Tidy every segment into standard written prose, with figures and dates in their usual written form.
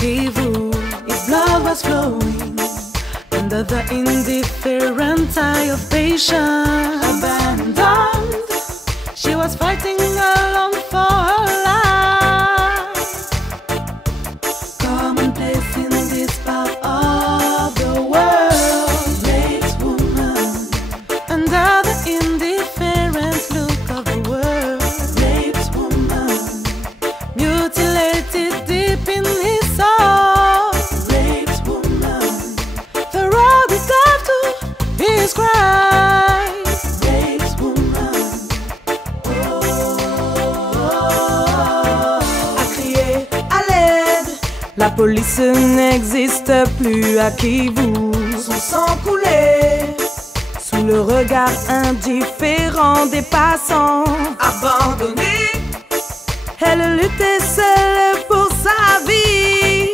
Kivu, his blood was flowing under the indifferent eye of patience. Abandoned, she was fighting alone for her life. Commonplace in this part of the world, late woman, under the indifferent look of the world, late woman, mutilated deep in his soul, late woman, the road is left to his Christ, late woman. A crier à l'aide, la police n'existe plus à Kivu. Son sang coulait sous le regard indifférent des passants. Abandonnée, elle luttait seule pour sa vie.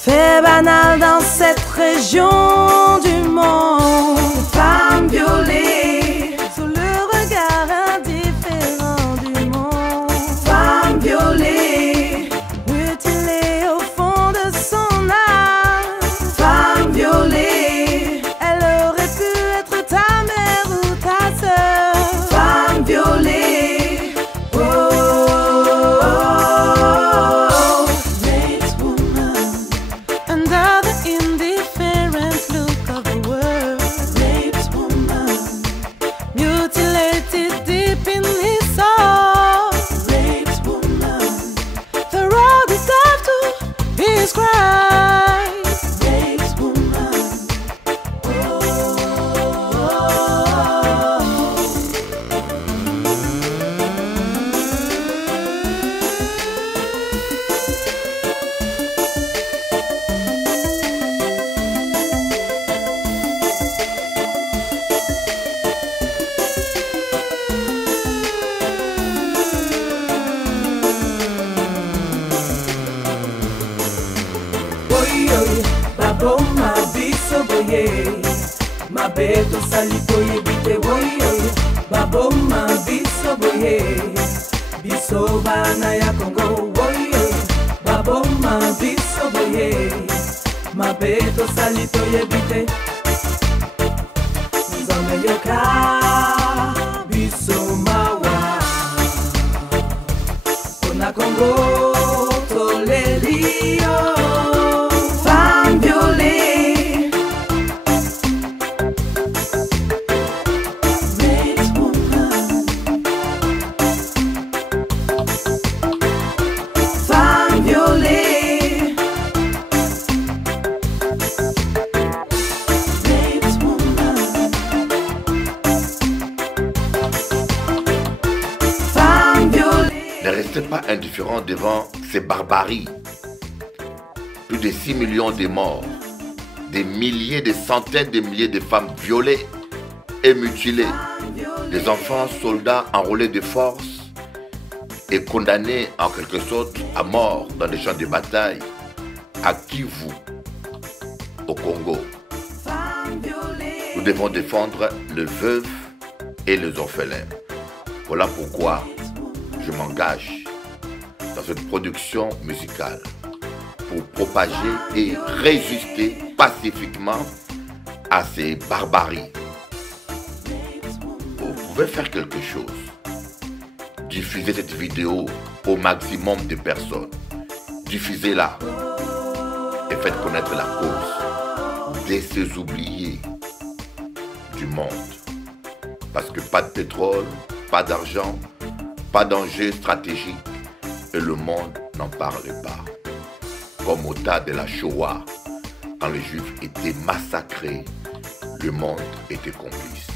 Fait banal dans cette région du monde, femme violée sous le regard indifférent du monde, femme violée, mutilée au fond de son âme, femme violée, elle aurait pu être ta mère ou ta sœur, femme violée. Oh, oh, oh, late woman, under the indifferent look of the world, late woman, mutilated deep in his soul, late woman, the road is left to his Christ, late woman. Oh, oh, oh. Oy, oy, babo ma biso boye, ma beto salitoye bite. Oy, oy, babo ma biso boye, biso bana ya Congo. Oy, oy, babo ma biso boye, ma beto salitoye bite. Nzambe yoka biso mawa, ona Congo tolelio. Femme violée, late woman, femme violée, late woman, femme violée. Ne restez pas indifférents devant ces barbaries. Plus de 6 millions de morts, des milliers, des centaines de milliers de femmes violées et mutilées, des enfants soldats enrôlés de force et condamnés en quelque sorte à mort dans les champs de bataille à Kivu, au Congo. Nous devons défendre les veuves et les orphelins. Voilà pourquoi je m'engage dans cette production musicale pour propager et résister pacifiquement à ces barbaries. Vous pouvez faire quelque chose. Diffusez cette vidéo au maximum de personnes. Diffusez-la et faites connaître la cause de ces oubliés du monde. Parce que pas de pétrole, pas d'argent, pas d'enjeux stratégiques et le monde n'en parle pas. Comme au tas de la Shoah, quand les Juifs étaient massacrés, le monde était complice.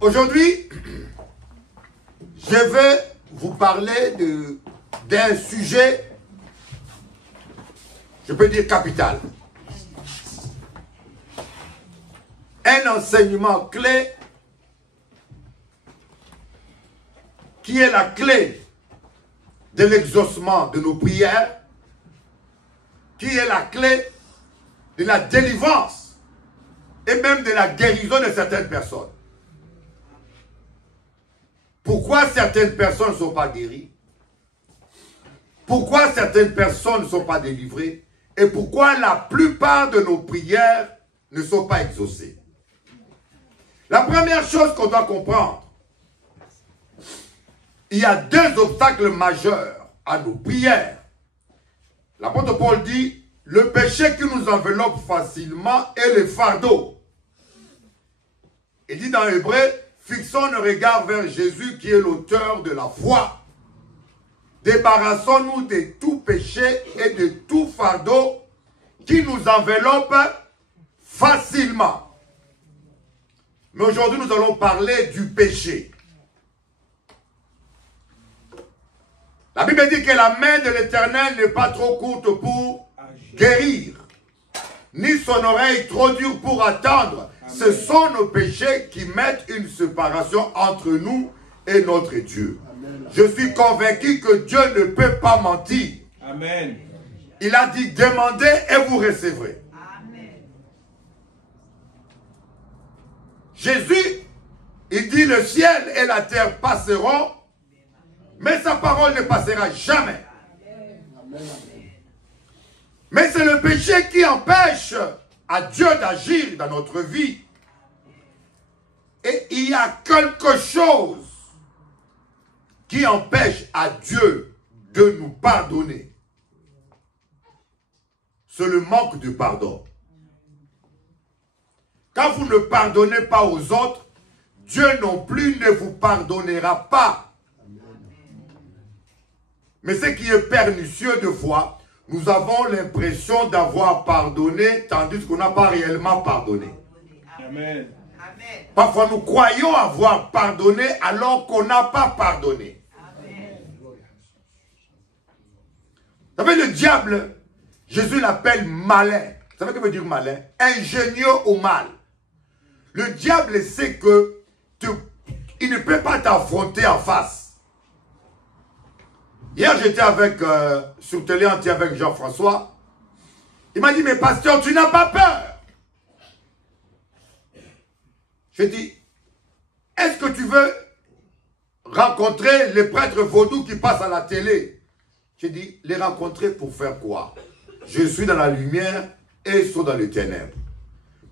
Aujourd'hui, je vais vous parler d'un sujet, je peux dire capital. Un enseignement clé qui est la clé de l'exaucement de nos prières, qui est la clé de la délivrance et même de la guérison de certaines personnes. Pourquoi certaines personnes ne sont pas guéries? Pourquoi certaines personnes ne sont pas délivrées? Et pourquoi la plupart de nos prières ne sont pas exaucées? La première chose qu'on doit comprendre, il y a deux obstacles majeurs à nos prières. L'apôtre Paul dit, le péché qui nous enveloppe facilement est le fardeau. Il dit dans Hébreu, fixons nos regards vers Jésus qui est l'auteur de la foi. Débarrassons-nous de tout péché et de tout fardeau qui nous enveloppe facilement. Mais aujourd'hui, nous allons parler du péché. La Bible dit que la main de l'Éternel n'est pas trop courte pour guérir, ni son oreille trop dure pour attendre. Ce sont nos péchés qui mettent une séparation entre nous et notre Dieu. Je suis convaincu que Dieu ne peut pas mentir. Amen. Il a dit, demandez et vous recevrez. Amen. Jésus, il dit, le ciel et la terre passeront, mais sa parole ne passera jamais. Mais c'est le péché qui empêche à Dieu d'agir dans notre vie. Et il y a quelque chose qui empêche à Dieu de nous pardonner. C'est le manque de pardon. Quand vous ne pardonnez pas aux autres, Dieu non plus ne vous pardonnera pas. Mais ce qui est pernicieux de fois, nous avons l'impression d'avoir pardonné, tandis qu'on n'a pas réellement pardonné. Amen. Parfois, nous croyons avoir pardonné alors qu'on n'a pas pardonné. Vous savez, le diable, Jésus l'appelle malin. Vous savez ce que veut dire malin? Ingénieux au mal. Le diable sait que il ne peut pas t'affronter en face. Hier, j'étais sur Télé Entier avec Jean-François. Il m'a dit, mais pasteur, tu n'as pas peur? J'ai dit, est-ce que tu veux rencontrer les prêtres vaudous qui passent à la télé? J'ai dit, les rencontrer pour faire quoi? Je suis dans la lumière et ils sont dans les ténèbres.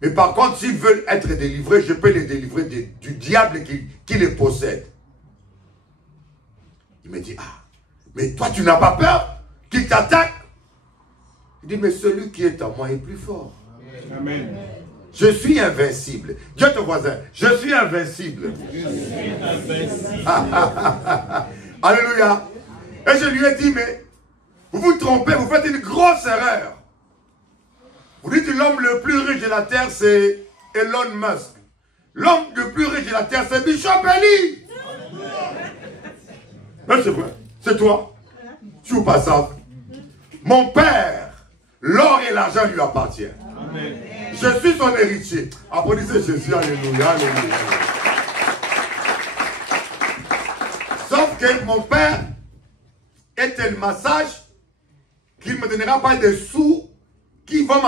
Mais par contre, s'ils veulent être délivrés, je peux les délivrer du diable qui les possède. Il me dit, ah, mais toi tu n'as pas peur qu'il t'attaque? Il dit, mais celui qui est en moi est plus fort. Amen. Je suis invincible. Dis à ton voisin, je suis invincible. Alléluia. Et je lui ai dit, mais vous vous trompez, vous faites une grosse erreur. Vous dites que l'homme le plus riche de la terre, c'est Elon Musk. L'homme le plus riche de la terre, c'est Bishop Eli. C'est vrai, c'est toi. Tu ou pas ça? Mon père, l'or et l'argent lui appartiennent. Amen. Je suis son héritier. Applaudissez Jésus, alléluia, alléluia. Sauf que mon père est tellement sage qu'il ne me donnera pas des sous qui va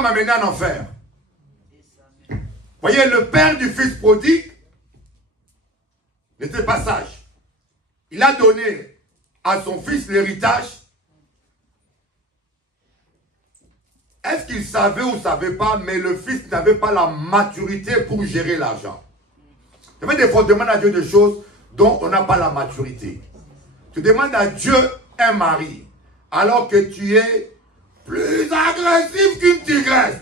m'amener en enfer. Voyez, le père du fils prodigue n'était pas sage. Il a donné à son fils l'héritage. Est-ce qu'il savait ou ne savait pas, mais le fils n'avait pas la maturité pour gérer l'argent. Il y avait des fois, on demande à Dieu des choses dont on n'a pas la maturité. Tu demandes à Dieu un mari, alors que tu es plus agressif qu'une tigresse.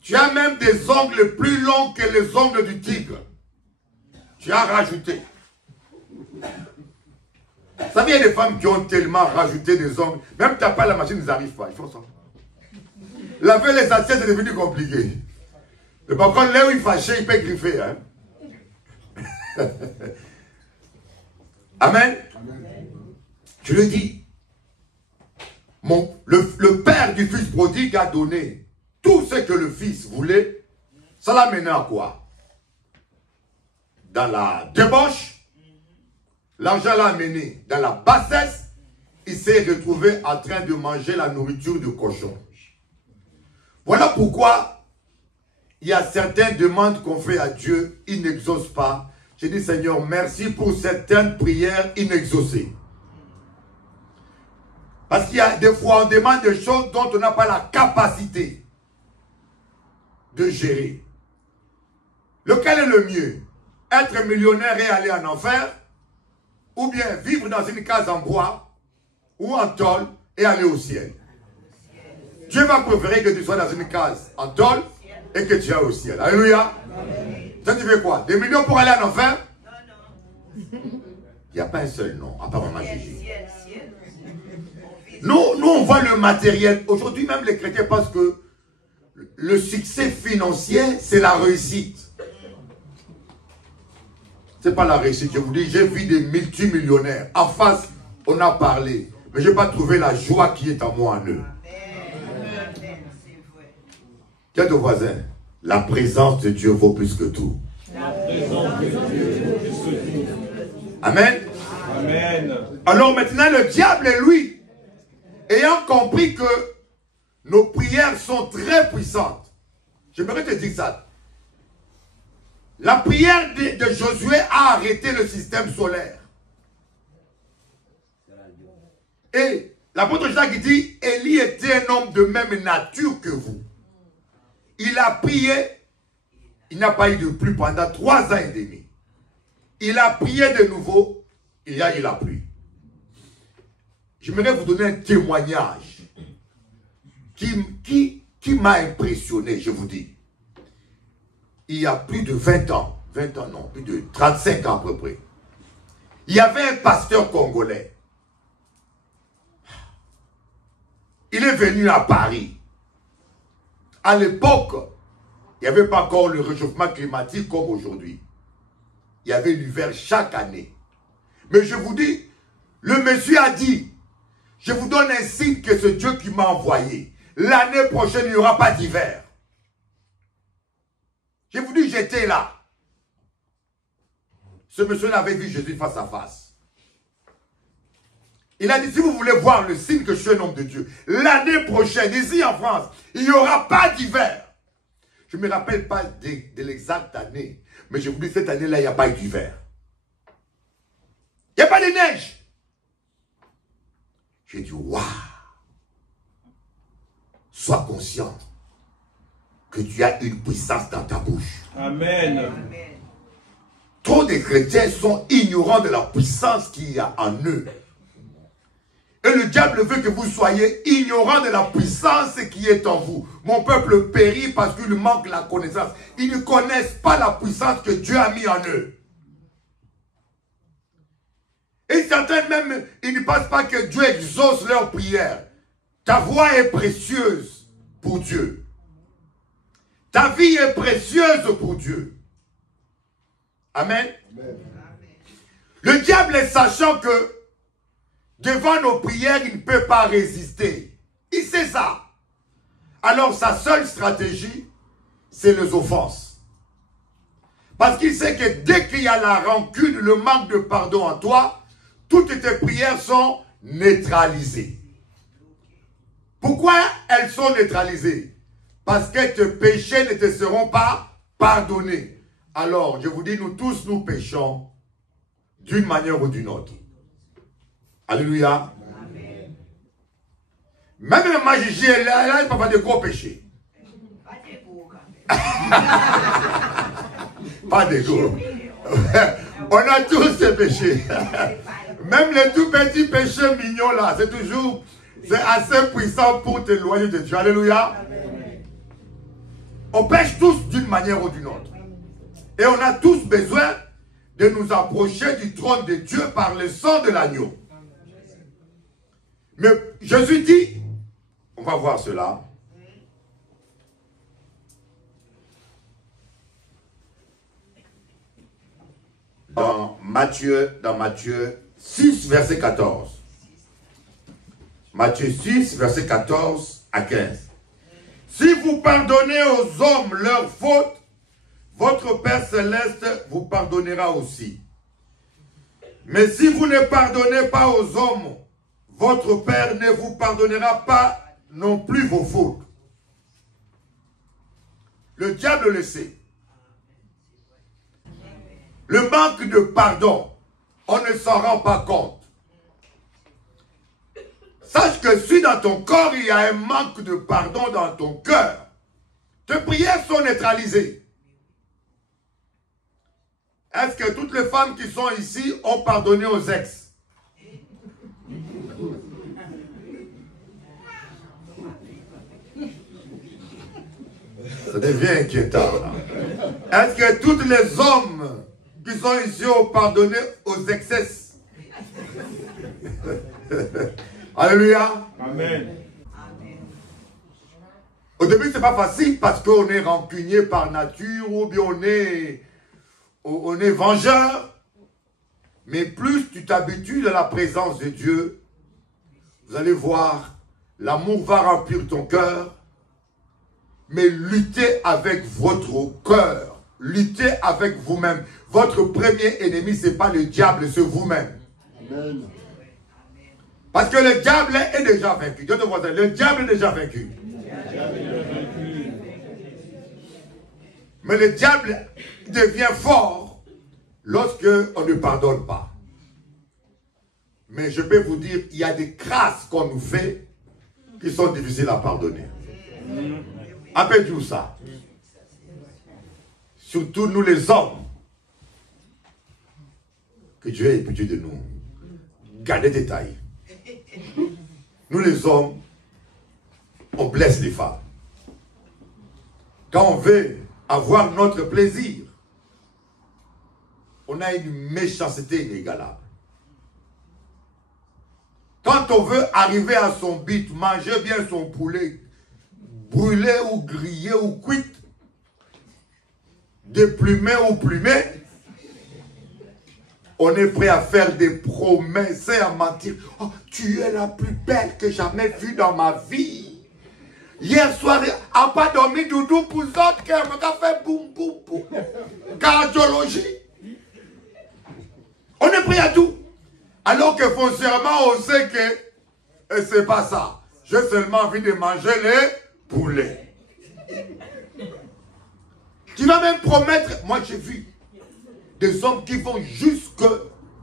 Tu as même des ongles plus longs que les ongles du tigre. Tu as rajouté. Vous savez, il y a des femmes qui ont tellement rajouté des ongles. Même tu n'as pas la machine, ils n'arrivent pas. Ils font ça. Laver les assiettes, c'est devenu compliqué. Mais par contre, là où il fâchait, il peut griffer. Hein? Amen. Je le dis. Le père du fils prodigue a donné tout ce que le fils voulait. Ça l'a mené à quoi? Dans la débauche. L'argent l'a amené dans la bassesse. Il s'est retrouvé en train de manger la nourriture de cochon. Voilà pourquoi il y a certaines demandes qu'on fait à Dieu, il n'exauce pas. J'ai dit, Seigneur, merci pour certaines prières inexaucées. Parce qu'il y a des fois, on demande des choses dont on n'a pas la capacité de gérer. Lequel est le mieux? Être millionnaire et aller en enfer? Ou bien vivre dans une case en bois ou en tôle et aller au ciel? Dieu va préférer que tu sois dans une case en tôle et que tu ailles au ciel. Alléluia. Ça, tu veux quoi? Des millions pour aller en enfer? Il n'y a pas un seul nom, à part Maman Gigi. Nous, on voit le matériel. Aujourd'hui, même les chrétiens pensent que le succès financier, c'est la réussite. Ce n'est pas la réussite. Je vous dis, j'ai vu des multimillionnaires. En face, on a parlé. Mais je n'ai pas trouvé la joie qui est en moi, en eux. Tiens ton voisin. La présence de Dieu vaut plus que tout. La présence de Dieu vaut plus que tout. Amen. Amen. Alors maintenant, le diable, lui, ayant compris que nos prières sont très puissantes. J'aimerais te dire ça. La prière de Josué a arrêté le système solaire. Et l'apôtre Jacques dit, Élie était un homme de même nature que vous. Il a prié, il n'a pas eu de pluie pendant 3 ans et demi. Il a prié de nouveau, il y a eu la pluie. J'aimerais vous donner un témoignage qui m'a impressionné, je vous dis. Il y a plus de 20 ans non, plus de 35 ans à peu près. Il y avait un pasteur congolais. Il est venu à Paris. À l'époque, il n'y avait pas encore le réchauffement climatique comme aujourd'hui. Il y avait l'hiver chaque année. Mais je vous dis, le monsieur a dit, je vous donne un signe que c'est Dieu qui m'a envoyé. L'année prochaine, il n'y aura pas d'hiver. Je vous dis, j'étais là. Ce monsieur avait vu Jésus face à face. Il a dit, si vous voulez voir le signe que je suis un homme de Dieu, l'année prochaine, ici en France, il n'y aura pas d'hiver. Je ne me rappelle pas de l'exacte année, mais je vous dis, cette année-là, il n'y a pas eu d'hiver. Il n'y a pas de neige. J'ai dit, waouh. Sois conscient que tu as une puissance dans ta bouche. Amen. Trop de chrétiens sont ignorants de la puissance qu'il y a en eux. Et le diable veut que vous soyez ignorants de la puissance qui est en vous. Mon peuple périt parce qu'il manque la connaissance. Ils ne connaissent pas la puissance que Dieu a mis en eux. Et certains même, ils ne pensent pas que Dieu exauce leurs prières. Ta voix est précieuse pour Dieu. Ta vie est précieuse pour Dieu. Amen. Amen. Le diable, sachant que devant nos prières, il ne peut pas résister. Il sait ça. Alors sa seule stratégie, c'est les offenses. Parce qu'il sait que dès qu'il y a la rancune, le manque de pardon en toi, toutes tes prières sont neutralisées. Pourquoi elles sont neutralisées? Parce que tes péchés ne te seront pas pardonnés. Alors, je vous dis, nous tous, nous péchons d'une manière ou d'une autre. Alléluia. Amen. Même la magie, elle a pas de gros péchés. Pas de gros. On a tous ces péchés. Même les tout petits péchés mignons là, c'est toujours, c'est assez puissant pour t'éloigner de Dieu. Alléluia. Amen. On pêche tous d'une manière ou d'une autre. Et on a tous besoin de nous approcher du trône de Dieu par le sang de l'agneau. Mais Jésus dit, on va voir cela. Dans Matthieu 6, verset 14. Matthieu 6, verset 14 à 15. Si vous pardonnez aux hommes leurs fautes, votre Père Céleste vous pardonnera aussi. Mais si vous ne pardonnez pas aux hommes, votre Père ne vous pardonnera pas non plus vos fautes. Le diable le sait. Le manque de pardon, on ne s'en rend pas compte. Sache que si dans ton corps, il y a un manque de pardon dans ton cœur, tes prières sont neutralisées. Est-ce que toutes les femmes qui sont ici ont pardonné aux ex? Ça devient inquiétant. Est-ce que tous les hommes qui sont ici ont pardonné aux excès? Alléluia. Amen. Au début, c'est pas facile parce qu'on est rancunier par nature ou bien on est vengeur. Mais plus tu t'habitues à la présence de Dieu, vous allez voir, l'amour va remplir ton cœur. Mais luttez avec votre cœur. Luttez avec vous-même. Votre premier ennemi, ce n'est pas le diable, c'est vous-même. Parce que le diable est déjà vaincu. Dieu te voit, le diable est déjà vaincu. Mais le diable devient fort lorsque on ne pardonne pas. Mais je peux vous dire, il y a des grâces qu'on nous fait qui sont difficiles à pardonner. Appelle-nous ça. Surtout nous les hommes. Que Dieu ait pitié de nous. Gardez des détails. Nous les hommes, on blesse les femmes. Quand on veut avoir notre plaisir, on a une méchanceté inégalable. Quand on veut arriver à son but, manger bien son poulet, brûlé ou grillé ou cuit, déplumé ou plumé, on est prêt à faire des promesses et à mentir. Oh, tu es la plus belle que j'ai jamais vue dans ma vie. Hier soir, a pas dormi doudou pour autres qui m'a fait boum boum boum. Cardiologie. On est prêt à tout. Alors que foncièrement, on sait que c'est pas ça. J'ai seulement envie de manger les poulets. Tu vas même promettre, moi j'ai vu des hommes qui vont jusque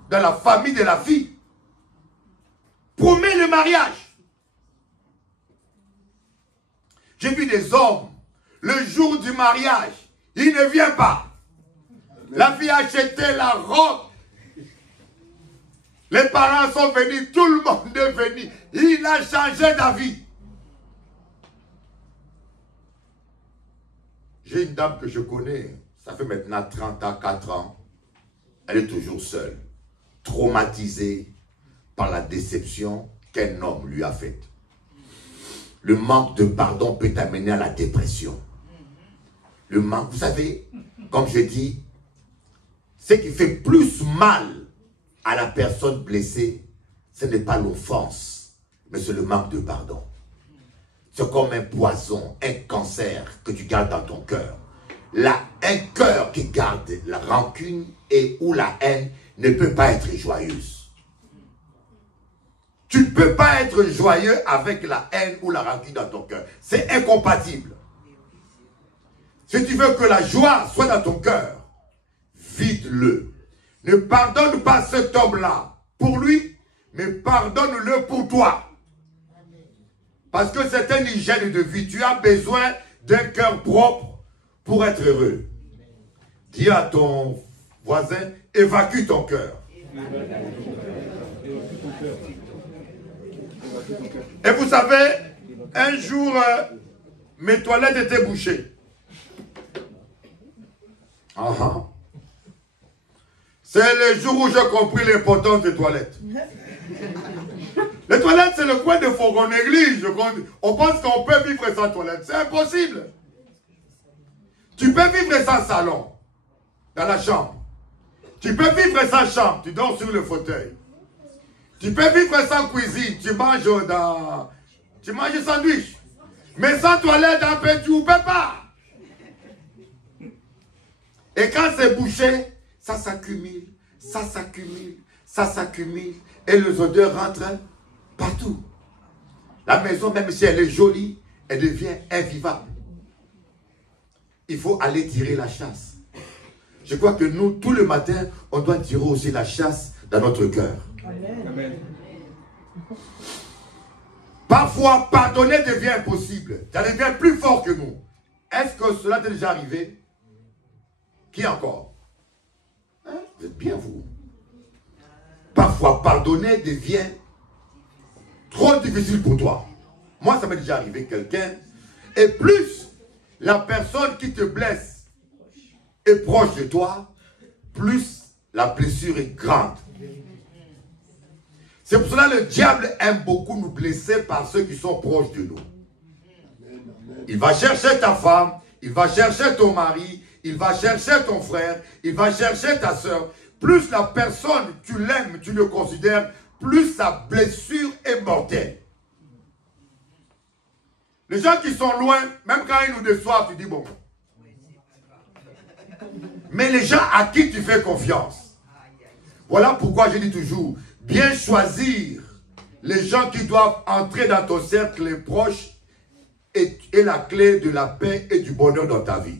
dans la famille de la fille. Promet le mariage. J'ai vu des hommes, le jour du mariage, il ne vient pas. La fille a acheté la robe. Les parents sont venus, tout le monde est venu. Il a changé d'avis. J'ai une dame que je connais, ça fait maintenant 34 ans. Elle est toujours seule, traumatisée par la déception qu'un homme lui a faite. Le manque de pardon peut t'amener à la dépression. Le manque, vous savez, comme je dis, ce qui fait plus mal à la personne blessée, ce n'est pas l'offense, mais c'est le manque de pardon. C'est comme un poison, un cancer que tu gardes dans ton cœur. Un cœur qui garde la rancune et ou la haine ne peut pas être joyeuse. Tu ne peux pas être joyeux avec la haine ou la rancune dans ton cœur. C'est incompatible. Si tu veux que la joie soit dans ton cœur, vide-le. Ne pardonne pas cet homme-là pour lui, mais pardonne-le pour toi. Parce que c'est une hygiène de vie. Tu as besoin d'un cœur propre pour être heureux. Dis à ton voisin, évacue ton cœur. Et vous savez, un jour, mes toilettes étaient bouchées. C'est le jour où j'ai compris l'importance des toilettes. Les toilettes, c'est le coin de fond qu'on néglige. On pense qu'on peut vivre sans toilette. C'est impossible. Tu peux vivre sans salon, dans la chambre. Tu peux vivre sans chambre, tu dors sur le fauteuil. Tu peux vivre sans cuisine, tu manges sandwich. Mais sans toilette, un peu, tu ne peux pas. Et quand c'est bouché, ça s'accumule, ça s'accumule, ça s'accumule. Et les odeurs rentrent partout. La maison, même si elle est jolie, elle devient invivable. il faut aller tirer la chasse. Je crois que nous, tout le matin, on doit tirer aussi la chasse dans notre cœur. Amen. Parfois, pardonner devient impossible. Ça devient plus fort que nous. Est-ce que cela t'est déjà arrivé? Qui encore? Hein? Vous êtes bien, vous. Parfois, pardonner devient trop difficile pour toi. Moi, ça m'est déjà arrivé quelqu'un. Et plus la personne qui te blesse est proche de toi, plus la blessure est grande. C'est pour cela que le diable aime beaucoup nous blesser par ceux qui sont proches de nous. Il va chercher ta femme, il va chercher ton mari, il va chercher ton frère, il va chercher ta soeur. Plus la personne, tu l'aimes, tu le considères, plus sa blessure est mortelle. Les gens qui sont loin, même quand ils nous déçoivent, tu dis bon. Mais les gens à qui tu fais confiance. Voilà pourquoi je dis toujours, bien choisir les gens qui doivent entrer dans ton cercle proche est la clé de la paix et du bonheur dans ta vie.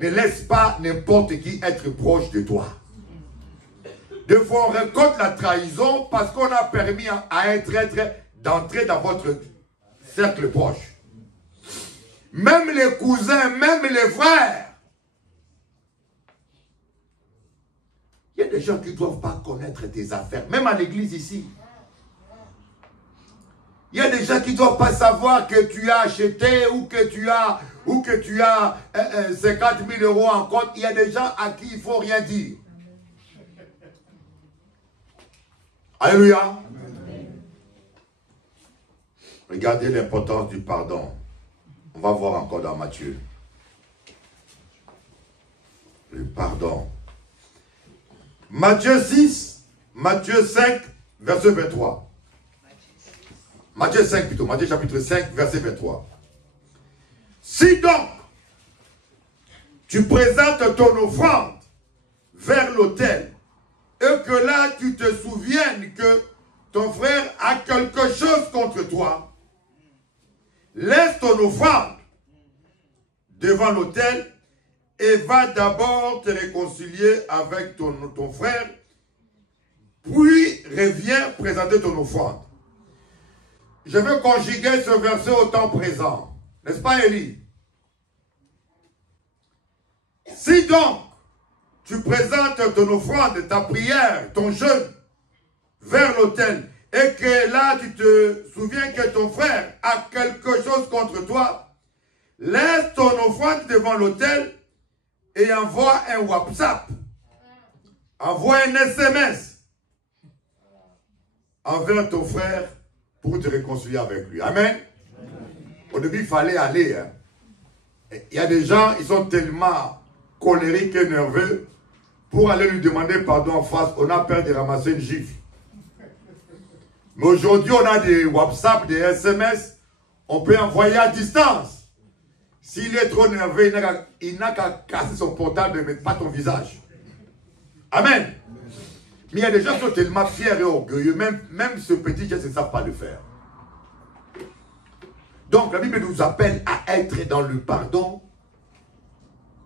Ne laisse pas n'importe qui être proche de toi. Des fois, on récolte la trahison parce qu'on a permis à un traître d'entrer dans votre cercle proche. Même les cousins, même les frères. Il y a des gens qui ne doivent pas connaître tes affaires, même à l'église ici. Il y a des gens qui ne doivent pas savoir que tu as acheté ou que tu as 50 000 € en compte. Il y a des gens à qui il ne faut rien dire. Alléluia. Amen. Regardez l'importance du pardon. On va voir encore dans Matthieu. Le pardon. Matthieu 6, Matthieu 5, verset 23. Matthieu 5 plutôt, Matthieu chapitre 5, verset 23. Si donc, tu présentes ton offrande vers l'autel, et que là, tu te souviennes que ton frère a quelque chose contre toi, laisse ton offrande devant l'autel et va d'abord te réconcilier avec ton frère, puis reviens présenter ton offrande. Je veux conjuguer ce verset au temps présent. N'est-ce pas, Élie? Si donc, tu présentes ton offrande, ta prière, ton jeûne vers l'autel, et que là, tu te souviens que ton frère a quelque chose contre toi, laisse ton offrande devant l'autel et envoie un WhatsApp, envoie un SMS envers ton frère pour te réconcilier avec lui. Amen. Au début, il fallait aller. Hein. Il y a des gens, ils sont tellement colériques et nerveux. Pour aller lui demander pardon en face, on a peur de ramasser une gifle. Mais aujourd'hui, on a des WhatsApp, des SMS. On peut envoyer à distance. S'il est trop nerveux, il n'a qu'à casser son portable, mais pas ton visage. Amen. Mais il y a des gens qui sont tellement fiers et orgueilleux, même ce petit geste, ils ne savent pas le faire. Donc la Bible nous appelle à être dans le pardon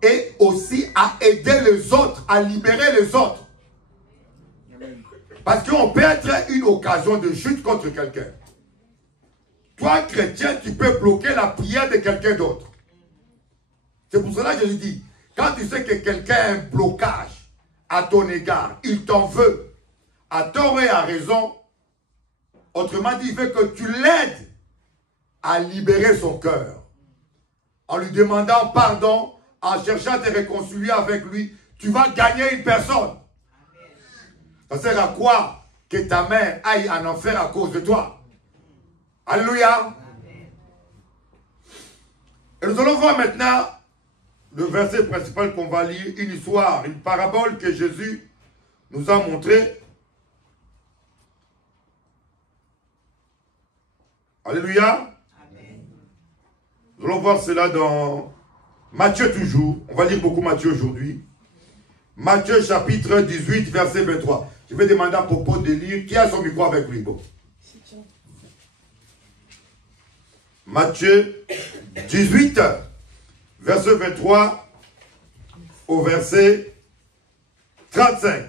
et aussi à aider les autres, à libérer les autres. Parce qu'on peut être une occasion de chute contre quelqu'un. Toi, chrétien, tu peux bloquer la prière de quelqu'un d'autre. C'est pour cela que je dis, quand tu sais que quelqu'un a un blocage à ton égard, il t'en veut, à tort et à raison, autrement dit, il veut que tu l'aides à libérer son cœur. En lui demandant pardon, en cherchant à te réconcilier avec lui, tu vas gagner une personne. Ça sert à quoi que ta mère aille en enfer à cause de toi? Alléluia. Et nous allons voir maintenant le verset principal qu'on va lire, une histoire, une parabole que Jésus nous a montrée. Alléluia. Nous allons voir cela dans Matthieu toujours. On va lire beaucoup Matthieu aujourd'hui. Matthieu chapitre 18, verset 23. Je vais demander à Popo de lire. Qui a son micro avec lui? Bon. Matthieu 18, verset 23 au verset 35.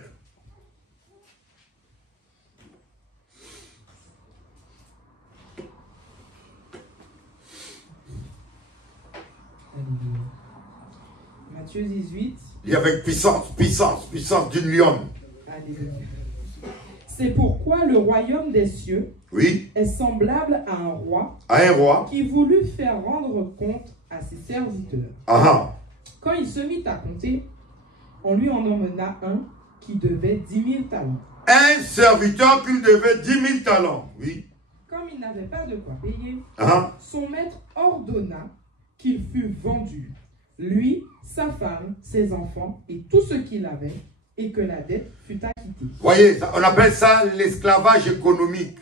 Matthieu 18. Il y avait puissance d'une lionne. Alléluia. C'est pourquoi le royaume des cieux Oui, est semblable à un roi à un roi. qui voulut faire rendre compte à ses serviteurs. Ah, Quand il se mit à compter, on lui en emmena un qui devait 10 000 talents. un serviteur qui devait 10 000 talents. Oui. Comme il n'avait pas de quoi payer, Ah, son maître ordonna qu'il fût vendu, lui, sa femme, ses enfants et tout ce qu'il avait, et que la dette fût acquittée. voyez, on appelle ça l'esclavage économique.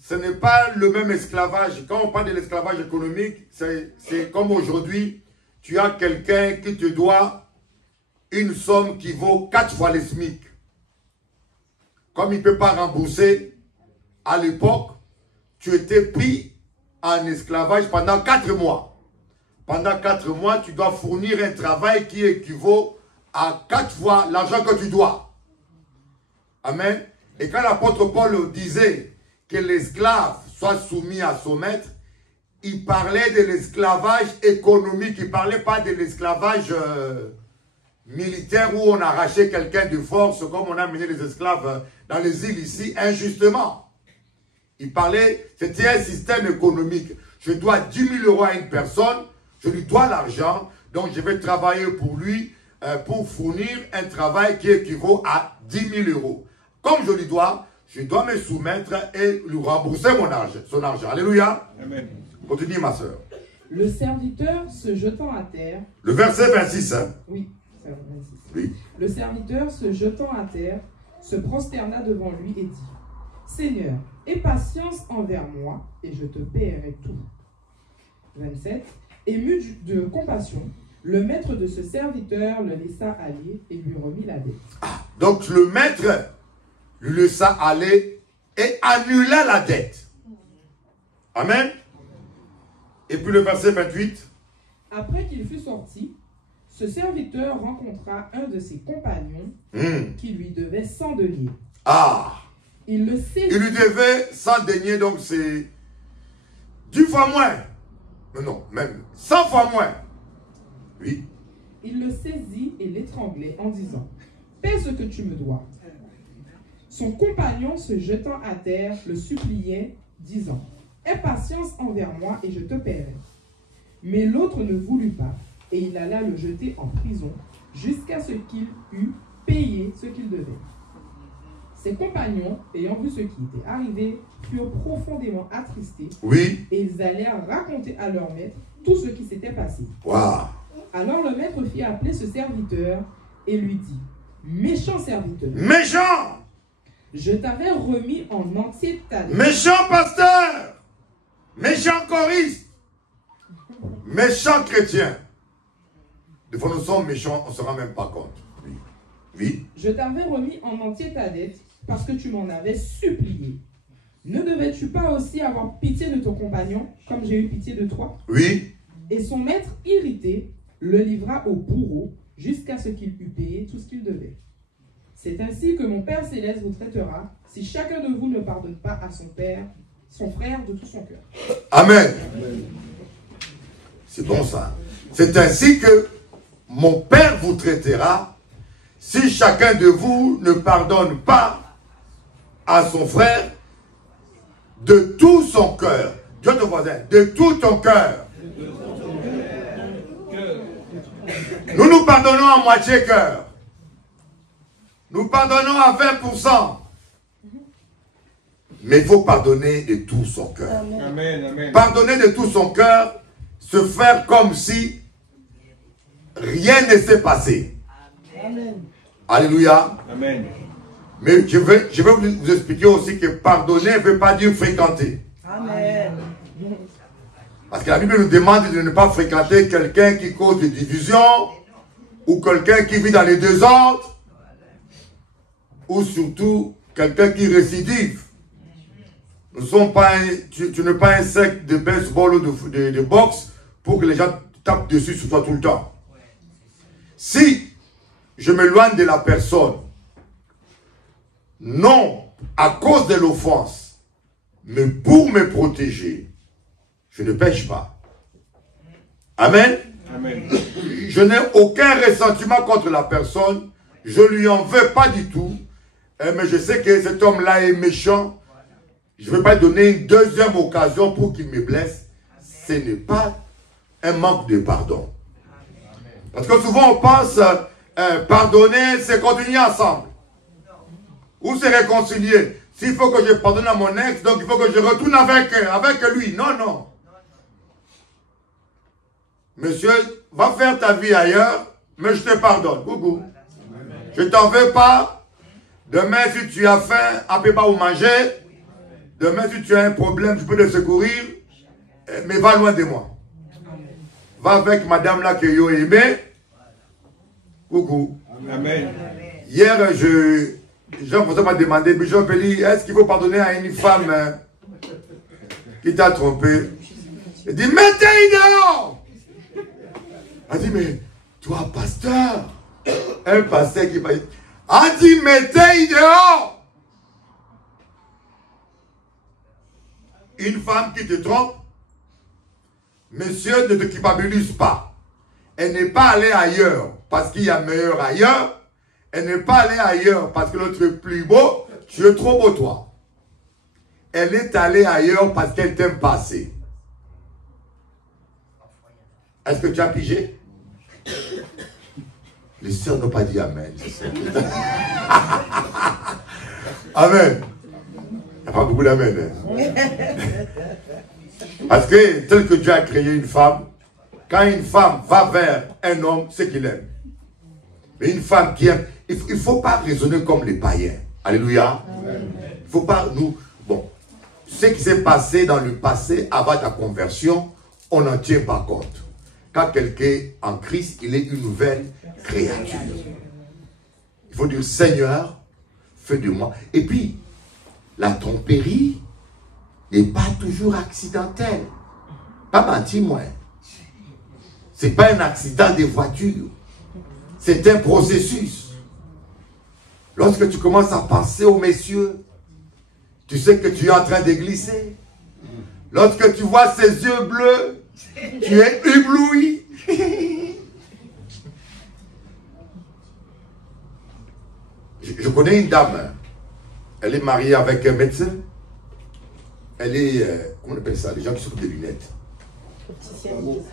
Ce n'est pas le même esclavage. Quand on parle de l'esclavage économique, c'est comme aujourd'hui, tu as quelqu'un qui te doit une somme qui vaut 4 fois le SMIC. Comme il ne peut pas rembourser, à l'époque, tu étais pris en esclavage pendant 4 mois. Pendant 4 mois, tu dois fournir un travail qui équivaut à 4 fois l'argent que tu dois. Amen. Et quand l'apôtre Paul disait que l'esclave soit soumis à son maître, il parlait de l'esclavage économique. Il ne parlait pas de l'esclavage militaire où on arrachait quelqu'un de force, comme on a mené les esclaves dans les îles ici, injustement. Il parlait, c'était un système économique. Je dois 10 000 euros à une personne, je lui dois l'argent, donc je vais travailler pour lui pour fournir un travail qui équivaut à 10 000 euros. Comme je dois me soumettre et lui rembourser son argent. Alléluia. Amen. Continue, ma soeur. Le serviteur se jetant à terre. Le verset 26. Hein? Oui, c'est 26. Oui. Le serviteur se jetant à terre se prosterna devant lui et dit: Seigneur, aie patience envers moi et je te paierai tout. 27. Ému de compassion, le maître de ce serviteur le laissa aller et lui remit la dette. Ah, donc le maître lui laissa aller et annula la dette. Amen. Et puis le verset 28. Après qu'il fut sorti, ce serviteur rencontra un de ses compagnons qui lui devait 100 deniers. Ah. Il le saisit. Il lui devait 100 deniers, donc c'est 10 fois moins. Non, même 100 fois moins. Oui. Il le saisit et l'étranglait en disant: Paie ce que tu me dois. Son compagnon, se jetant à terre, le suppliait, disant: Aie patience envers moi et je te paierai. Mais l'autre ne voulut pas, et il alla le jeter en prison jusqu'à ce qu'il eût payé ce qu'il devait. Ses compagnons, ayant vu ce qui était arrivé, furent profondément attristés. Oui. Et ils allèrent raconter à leur maître tout ce qui s'était passé. Wow. Alors le maître fit appeler ce serviteur et lui dit: Méchant serviteur, Méchant. je t'avais remis en entier ta dette. Méchant pasteur. Méchant choriste. Méchant chrétien. Des fois nous sommes méchants, on ne se rend même pas compte. Oui. Oui. Je t'avais remis en entier ta dette parce que tu m'en avais supplié. Ne devais-tu pas aussi avoir pitié de ton compagnon comme j'ai eu pitié de toi? Oui. Et son maître, irrité, le livra au bourreau jusqu'à ce qu'il eût payé tout ce qu'il devait. C'est ainsi que mon Père Céleste vous traitera si chacun de vous ne pardonne pas à son frère de tout son cœur. Amen. C'est bon ça. C'est ainsi que mon Père vous traitera si chacun de vous ne pardonne pas à son frère de tout son cœur. Dieu ton voisin, de tout ton cœur. Nous nous pardonnons à moitié cœur. Nous pardonnons à 20%. Mais il faut pardonner de tout son cœur. Amen, amen. Pardonner de tout son cœur, se faire comme si rien ne s'est passé. Amen. Alléluia. Amen. Mais je vais vous expliquer aussi que pardonner ne veut pas dire fréquenter. Amen. Parce que la Bible nous demande de ne pas fréquenter quelqu'un qui cause des divisions, ou quelqu'un qui vit dans les désordres, ou surtout quelqu'un qui récidive. Tu n'es pas un sec de baseball ou de boxe pour que les gens tape dessus sur toi tout le temps. Si je m'éloigne de la personne, non à cause de l'offense, mais pour me protéger, je ne pêche pas. Amen. Amen. Je n'ai aucun ressentiment contre la personne. Je ne lui en veux pas du tout. Mais je sais que cet homme-là est méchant. Je ne vais pas lui donner une deuxième occasion pour qu'il me blesse. Ce n'est pas un manque de pardon. Parce que souvent on pense pardonner, c'est continuer ensemble. Ou se réconcilier. S'il faut que je pardonne à mon ex, donc il faut que je retourne avec lui. Non, non. Monsieur, va faire ta vie ailleurs, mais je te pardonne. Coucou. Je ne t'en veux pas. Demain, si tu as faim, appelle pas ou manger. Demain, si tu as un problème, je peux te secourir. Mais va loin de moi. Va avec madame là que yo aimé. Coucou. Amen. Hier, Jean-François m'a demandé, Bishop Eli, est-ce qu'il faut pardonner à une femme qui t'a trompé? Il dit, mettez-le dehors! Elle dit, mais toi, pasteur, un pasteur qui va dire, a dit, mettez-le dehors! Une femme qui te trompe, monsieur, ne te culpabilise pas. Elle n'est pas allée ailleurs parce qu'il y a meilleur ailleurs. Elle n'est pas allée ailleurs parce que l'autre est plus beau. Tu es trop beau, toi. Elle est allée ailleurs parce qu'elle t'aime pas assez. Est-ce que tu as pigé? Les sœurs n'ont pas dit Amen. Amen. Il n'y a pas beaucoup d'Amen. Parce que tel que Dieu a créé une femme, quand une femme va vers un homme, c'est qu'il aime. Mais une femme qui aime, il ne faut pas raisonner comme les païens. Alléluia. Il ne faut pas, nous, bon, ce qui s'est passé dans le passé avant ta conversion, on n'en tient pas compte. Quand quelqu'un est en Christ, il est une nouvelle créature. Il faut dire, Seigneur, fais de moi. Et puis, la tromperie n'est pas toujours accidentelle. Pas mentir, moi. Ce n'est pas un accident de voiture. C'est un processus. Lorsque tu commences à penser aux messieurs, tu sais que tu es en train de glisser. Lorsque tu vois ses yeux bleus, tu es ébloui. Je connais une dame. Elle est mariée avec un médecin. Elle est, comment on appelle ça, les gens qui s'occupent des lunettes.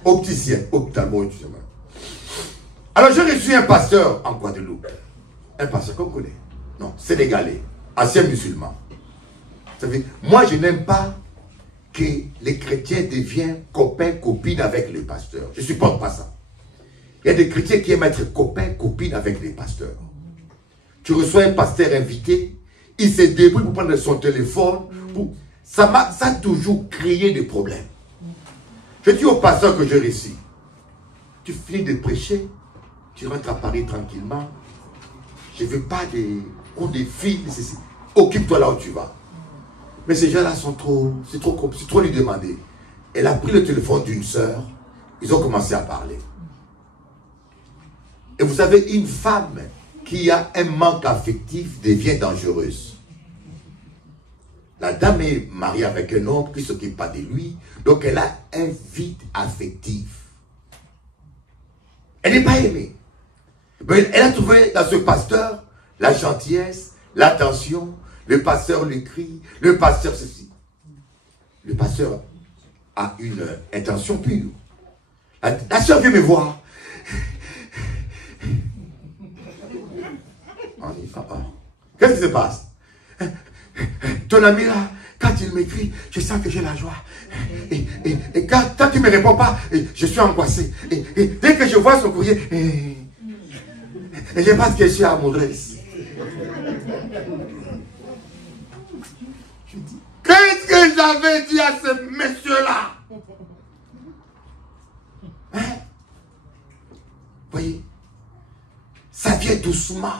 Opticien, ophtalmo-opticien. Alors j'ai reçu un pasteur en Guadeloupe. Un pasteur qu'on connaît. Non, sénégalais, ancien musulman. Vous savez, moi je n'aime pas que les chrétiens deviennent copains, copines avec les pasteurs. Je ne supporte pas ça. Il y a des chrétiens qui aiment être copains, copines avec les pasteurs. Tu reçois un pasteur invité, il se débrouille pour prendre son téléphone. Ça a toujours créé des problèmes. Je dis au pasteur que je réussis, tu finis de prêcher, tu rentres à Paris tranquillement. Je ne veux pas des coups de fil, occupe-toi là où tu vas. Mais ces gens-là sont trop, c'est trop lui demander. Elle a pris le téléphone d'une sœur, ils ont commencé à parler. Et vous savez, une femme qui a un manque affectif devient dangereuse. La dame est mariée avec un homme qui ne s'occupe pas de lui, donc elle a un vide affectif. Elle n'est pas aimée. Mais elle a trouvé dans ce pasteur la gentillesse, l'attention. Le pasteur lui crie, le pasteur ceci. Le pasteur a une intention pure. La soeur vient me voir. Qu'est-ce qui se passe? Ton ami là, quand il m'écrit, je sens que j'ai la joie. Et quand il ne me répond pas, je suis angoissé. Et dès que je vois son courrier, et je pense que je suis amoureuse. Qu'est-ce que j'avais dit à ce monsieur-là? Hein? Voyez, ça vient doucement.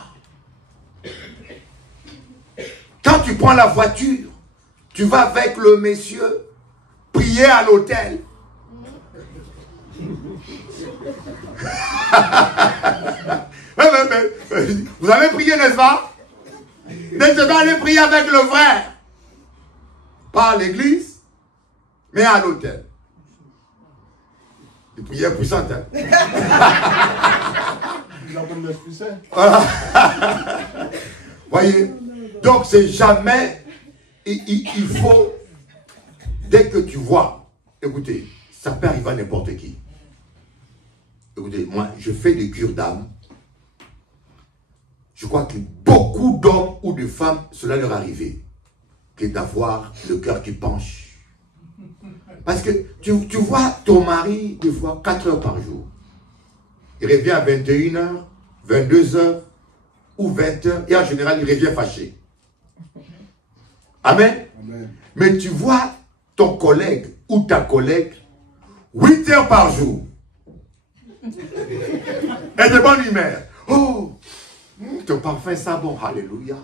Quand tu prends la voiture, tu vas avec le monsieur prier à l'hôtel. Vous avez prié, n'est-ce pas? Mais je vais aller prier avec le frère. Pas à l'église, mais à l'hôtel. Une prière puissante. Hein? Voilà. Voyez? Donc c'est jamais... Il faut... Dès que tu vois... Écoutez, ça peut arriver à n'importe qui. Écoutez, moi, je fais des cures d'âme. Je crois que beaucoup d'hommes ou de femmes, cela leur arrivait, que d'avoir le cœur qui penche. Parce que tu vois ton mari, des fois, 4 heures par jour. Il revient à 21h, 22h ou 20h, et en général, il revient fâché. Amen. Amen. Mais tu vois ton collègue ou ta collègue 8 heures par jour. Et de bonne humeur. Oh, ton parfum sent bon. Alléluia.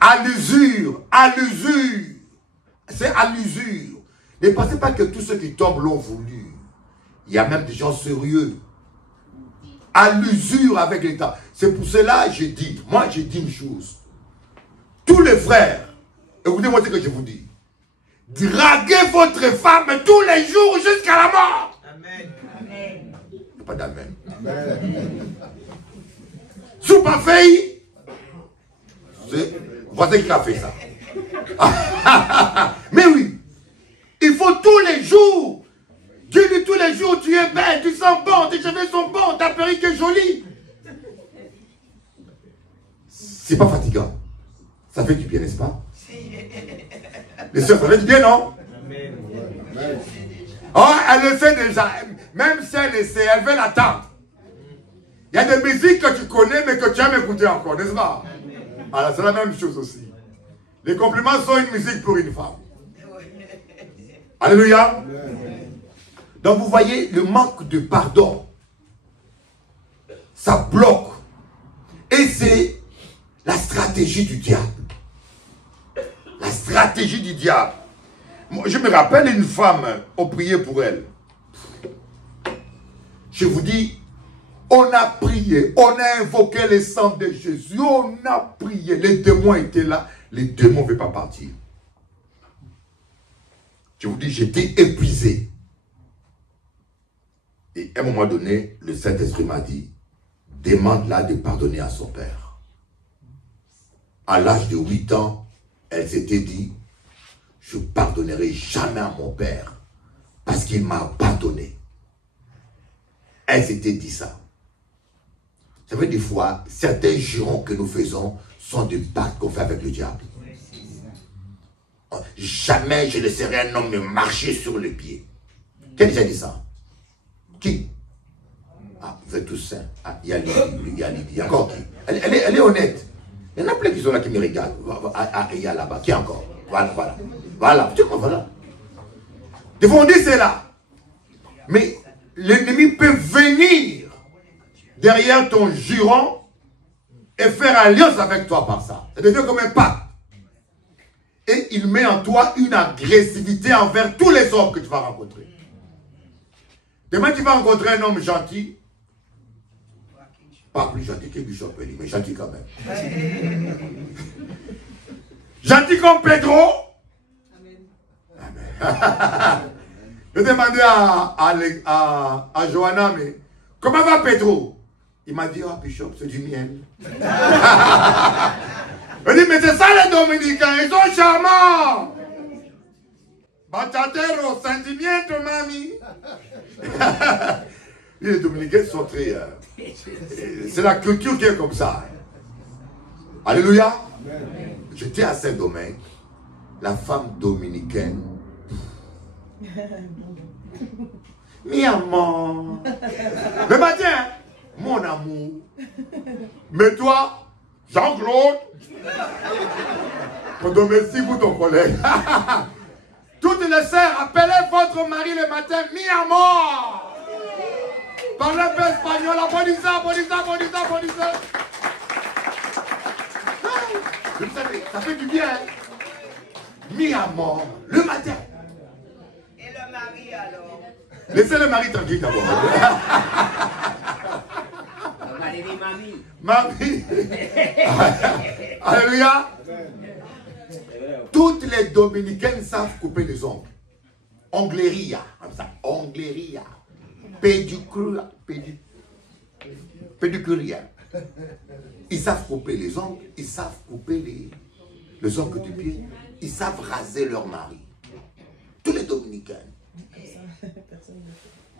À l'usure. À l'usure. C'est à l'usure. Ne pensez pas que tous ceux qui tombent l'ont voulu. Il y a même des gens sérieux. À l'usure avec l'État. C'est pour cela que j'ai dit. Moi, j'ai dit une chose. Tous les frères, écoutez-moi ce que je vous dis. Draguez votre femme tous les jours jusqu'à la mort. Amen. Amen. Il n'y a pas d'amen. Sous pas fait. Voici qui a fait ça. Mais oui. Il faut tous les jours. Dieu dit tous les jours, tu es belle, tu sens bon, tes cheveux sont bons, ta perruque est jolie. C'est pas fatigant. Ça fait du bien, n'est-ce pas? Les soeurs, ça fait du bien, non? Oh, elle le sait déjà. Même si elle le sait, elle veut l'attendre. Il y a des musiques que tu connais, mais que tu aimes écouter encore, n'est-ce pas? Alors, c'est la même chose aussi. Les compliments sont une musique pour une femme. Alléluia. Donc, vous voyez, le manque de pardon, ça bloque. Et c'est la stratégie du diable. La stratégie du diable. Moi, je me rappelle une femme, on priait pour elle. Je vous dis, on a prié, on a invoqué le sang de Jésus, on a prié. Les démons étaient là, les démons ne veulent pas partir. Je vous dis, j'étais épuisé. Et à un moment donné, le Saint-Esprit m'a dit, demande-la de pardonner à son père. À l'âge de 8 ans, elle s'était dit, je ne pardonnerai jamais à mon père parce qu'il m'a abandonné. Elle s'était dit ça. Vous savez, des fois, certains jurons que nous faisons sont des pactes qu'on fait avec le diable. Jamais je laisserai un homme me marcher sur les pieds. Qui a déjà dit ça? Qui? Ah, vous êtes tous saints. Ah, il y a Lydie, il y a Lydie. Il y a encore qui? Elle est honnête. Il y en a plein qui sont là qui me regardent. Ah, il y a là-bas. Qui encore? Voilà, voilà. Voilà. Tu vois, voilà. Des fois, on dit c'est là. Mais l'ennemi peut venir derrière ton juron et faire alliance avec toi par ça. Ça devient comme un pacte. Et il met en toi une agressivité envers tous les hommes que tu vas rencontrer. Demain, tu vas rencontrer un homme gentil. Pas plus gentil que Bishop Eli, mais gentil quand même. Gentil comme Pedro. Amen. Je demandais à Johanna, mais comment va Pedro? Il m'a dit, oh Bishop, c'est du miel. Je dis, mais c'est ça les Dominicains, ils sont charmants. Bachatero, sentimiento, mami. Les Dominicains sont très... c'est la culture qui est comme ça. Alléluia. J'étais à Saint-Domingue. La femme dominicaine. Mi amour. Mais matin, mon amour. Mais toi, Jean-Claude. Ton domestique ou ton collègue. Toutes les sœurs, appelez votre mari le matin, mi amour. Parlez un peu espagnol, bonisa, bonisa, bonisa, bonisa. Vous savez, ça fait du bien. Mi amour, le matin. Et le mari alors? Laissez le mari tranquille d'abord. Mamie. Alléluia. Toutes les dominicaines savent couper les ongles. Ongleria. Ongleria. Pédicure. Pédicuria. Ils savent couper les ongles. Ils savent couper les ongles du pied. Ils savent raser leur mari. Tous les dominicaines.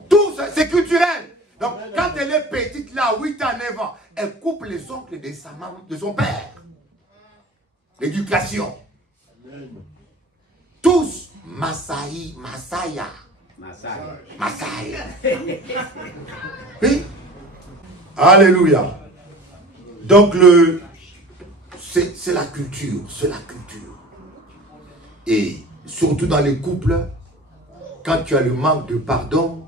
Tout ça, c'est culturel. Donc, quand elle est petite, là, 8 ans, 9 ans, elle coupe les ongles de sa maman, de son père. L'éducation. Tous, Masaya. Oui. Alléluia. Donc, c'est la culture. C'est la culture. Et surtout dans les couples, quand tu as le manque de pardon,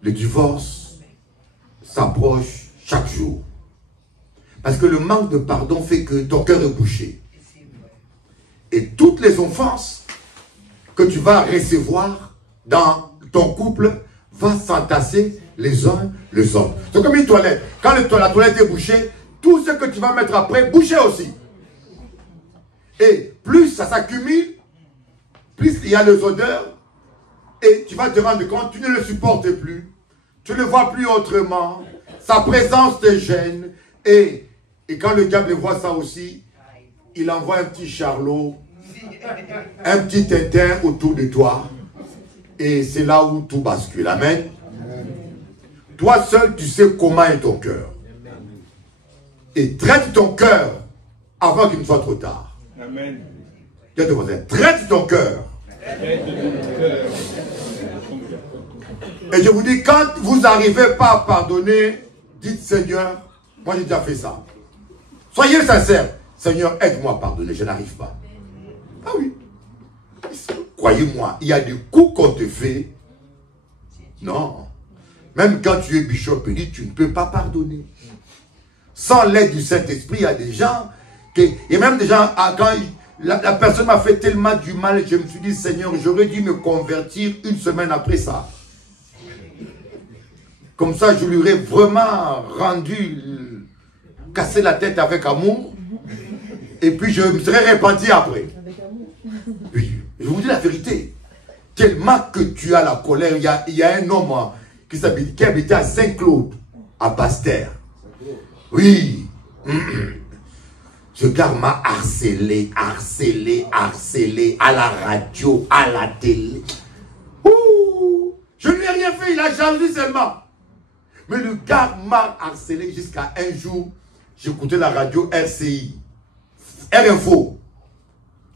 le divorce s'approche chaque jour. Parce que le manque de pardon fait que ton cœur est bouché. Et toutes les offenses que tu vas recevoir dans ton couple vont s'entasser les uns les autres. C'est comme une toilette. Quand la toilette est bouchée, tout ce que tu vas mettre après, bouché aussi. Et plus ça s'accumule, plus il y a les odeurs, et tu vas te rendre compte, tu ne le supportes plus, tu ne le vois plus autrement, sa présence te gêne, et quand le diable voit ça aussi, il envoie un petit charlot, un petit tintin autour de toi, et c'est là où tout bascule. Amen. Toi seul, tu sais comment est ton cœur. Et traite ton cœur avant qu'il ne soit trop tard. Amen. Traite ton cœur. Et je vous dis, quand vous n'arrivez pas à pardonner, dites Seigneur, moi j'ai déjà fait ça. Soyez sincères. Seigneur, aide-moi à pardonner, je n'arrive pas. Ah oui. Croyez-moi, il y a des coups qu'on te fait. Non. Même quand tu es bishop, il dit, tu ne peux pas pardonner. Sans l'aide du Saint-Esprit, il y a des gens, il y a même des gens, quand la personne m'a fait tellement du mal, je me suis dit, Seigneur, j'aurais dû me convertir une semaine après ça. Comme ça, je lui aurais vraiment cassé la tête avec amour. Et puis, je me serais repenti après. Oui, je vous dis la vérité. Tellement que tu as la colère, il y a un homme qui habitait à Saint-Claude, à Basse-Terre. Oui. Ce gars m'a harcelé à la radio, à la télé. Ouh, je ne lui ai rien fait, il a jalousé seulement. Mais le gars m'a harcelé jusqu'à un jour, j'écoutais la radio RCI, R-Info.